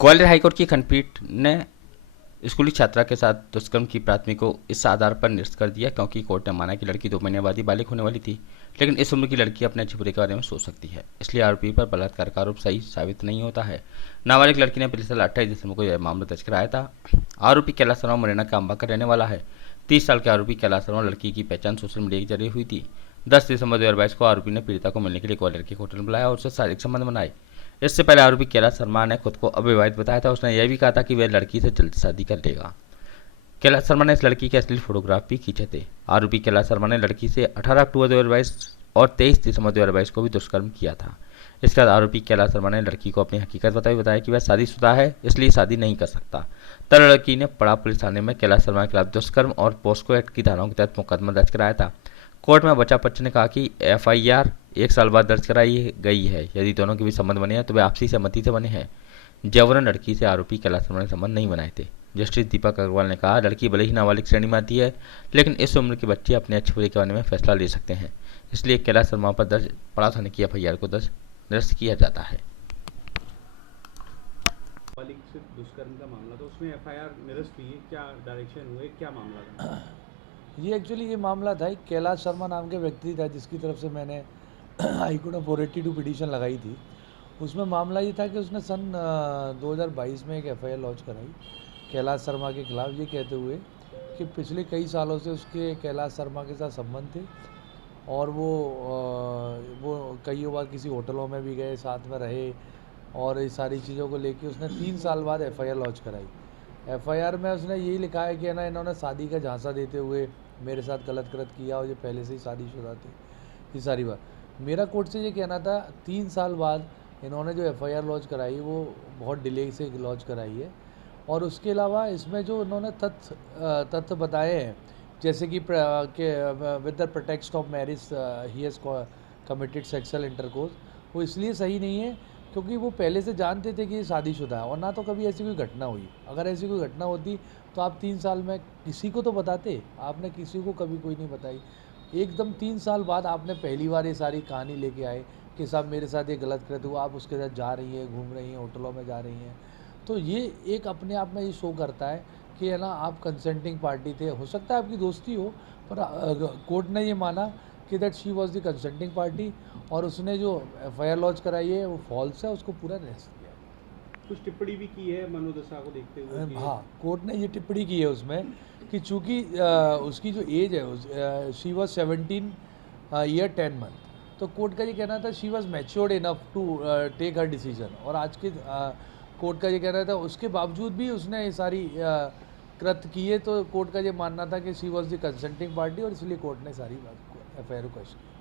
Gwalior high court की खंडपीठ ने स्कूली छात्रा के साथ दुष्कर्म की प्राथमिक को इस आधार पर निरस्त कर दिया क्योंकि कोर्ट ने माना कि लड़की 2 महीने बाद ही बालिग होने वाली थी, लेकिन इस उम्र की लड़की अपने अच्छे बुरे के बारे में सोच सकती है, इसलिए आरोपी पर बलात्कार का आरोप सही साबित नहीं होता है। नाबालिग लड़की ने पिछले साल 28 दिसंबर को यह मामला दर्ज कराया था। आरोपी कैलाश शर्मा मुरैना का अम्बा का रहने वाला है। 30 साल के आरोपी कैलाश शर्मा लड़की की पहचान सोशल मीडिया के जरिए हुई थी। 10 दिसंबर 2022 को आरोपी ने पीड़िता को मिलने के लिए ग्वालियर के होटल में बुलाया और उससे शारीरिक संबंध बनाए। इससे पहले आरोपी कैलाश शर्मा ने खुद को अविवाहित बताया था। उसने यह भी कहा था कि वह लड़की से जल्द शादी कर लेगा। कैलाश शर्मा ने इस लड़की के असली फोटोग्राफ भी खींचे थे। आरोपी कैलाश शर्मा ने लड़की से 18 अक्टूबर 2022 और 23 दिसंबर 2022 को भी दुष्कर्म किया था। इसके बाद आरोपी कैलाश शर्मा ने लड़की को अपनी हकीकत बताया कि वह शादीशुदा है, इसलिए शादी नहीं कर सकता। तब लड़की ने पड़ा पुलिस थाने में कैलाश शर्मा के खिलाफ दुष्कर्म और पोस्को एक्ट की धाराओं के तहत मुकदमा दर्ज कराया था। कोर्ट में बच्चा पक्ष ने कहा कि एफआईआर 1 साल बाद दर्ज कराई गई है। यदि दोनों के भी संबंध बने हैं तो वे आपसी सहमति से बने हैं। जबरन लड़की से आरोपी कैलाश शर्मा ने संबंध नहीं बनाए थे। जस्टिस दीपक अग्रवाल ने कहा, लड़की भले ही नाबालिग श्रेणी में आती है, लेकिन इस उम्र के बच्चे अपने अच्छे बुरे के बारे में फैसला ले सकते हैं, इसलिए कैलाश शर्मा पर दर्ज पड़ा थाने की एफआईआर को दर्ज निरस्त किया जाता है। नाबालिग से दुष्कर्म का मामला था, उसमें एफआईआर निरस्त हुई है, क्या डायरेक्शन हुए, क्या मामला था? ये मामला था एक कैलाश शर्मा नाम के व्यक्ति था जिसकी तरफ से मैंने हाईकोर्ट में 482 पिटीशन लगाई थी। उसमें मामला ये था कि उसने सन 2022 में एक एफआईआर लॉन्च कराई कैलाश शर्मा के खिलाफ, ये कहते हुए कि पिछले कई सालों से उसके कैलाश शर्मा के साथ संबंध थे और वो कई बार किसी होटलों में भी गए, साथ में रहे और इस सारी चीज़ों को लेके उसने 3 साल बाद एफआईआर लॉन्च कराई। एफआईआर में उसने यही लिखा है कि ना इन्होंने शादी का झांसा देते हुए मेरे साथ गलत कृत्य किया और ये पहले से ही शादीशुदा थे, ये सारी बात। मेरा कोर्ट से ये कहना था 3 साल बाद इन्होंने जो एफआईआर लॉन्च कराई वो बहुत डिले से लॉन्च कराई है और उसके अलावा इसमें जो उन्होंने तथ्य बताए हैं जैसे कि with the pretext of marriage he has committed sexual intercourse, वो इसलिए सही नहीं है क्योंकि वो पहले से जानते थे कि ये शादीशुदा है और ना तो कभी ऐसी कोई घटना हुई। अगर ऐसी कोई घटना होती तो आप 3 साल में किसी को तो बताते, आपने किसी को कभी कोई नहीं बताई। एकदम 3 साल बाद आपने पहली बार ये सारी कहानी लेके आए कि साहब मेरे साथ ये गलत कृत्य हुआ, आप उसके साथ जा रही हैं, घूम रही हैं, होटलों में जा रही हैं। तो ये एक अपने आप में ये शो करता है कि है ना आप कंसेंटिंग पार्टी थे। हो सकता है आपकी दोस्ती हो पर कोर्ट ने ये माना कि that she was the consenting party और उसने जो एफआईआर लॉन्च कराई है वो फॉल्स है, उसको पूरा निरस्त किया। कुछ टिप्पणी भी की है मनोदशा को देखते हुए? हाँ, कोर्ट ने ये टिप्पणी की है उसमें कि चूँकि उसकी जो एज है शी वाज 17 ईयर 10 मंथ, तो कोर्ट का ये कहना था she was matured enough to take her decision और आज के कोर्ट का ये कहना था उसके बावजूद भी उसने ये सारी कृत्य किए, तो कोर्ट का ये मानना था कि she was the consenting party और इसलिए कोर्ट ने सारी बात को एफआईआर को क्वेश्चन किया।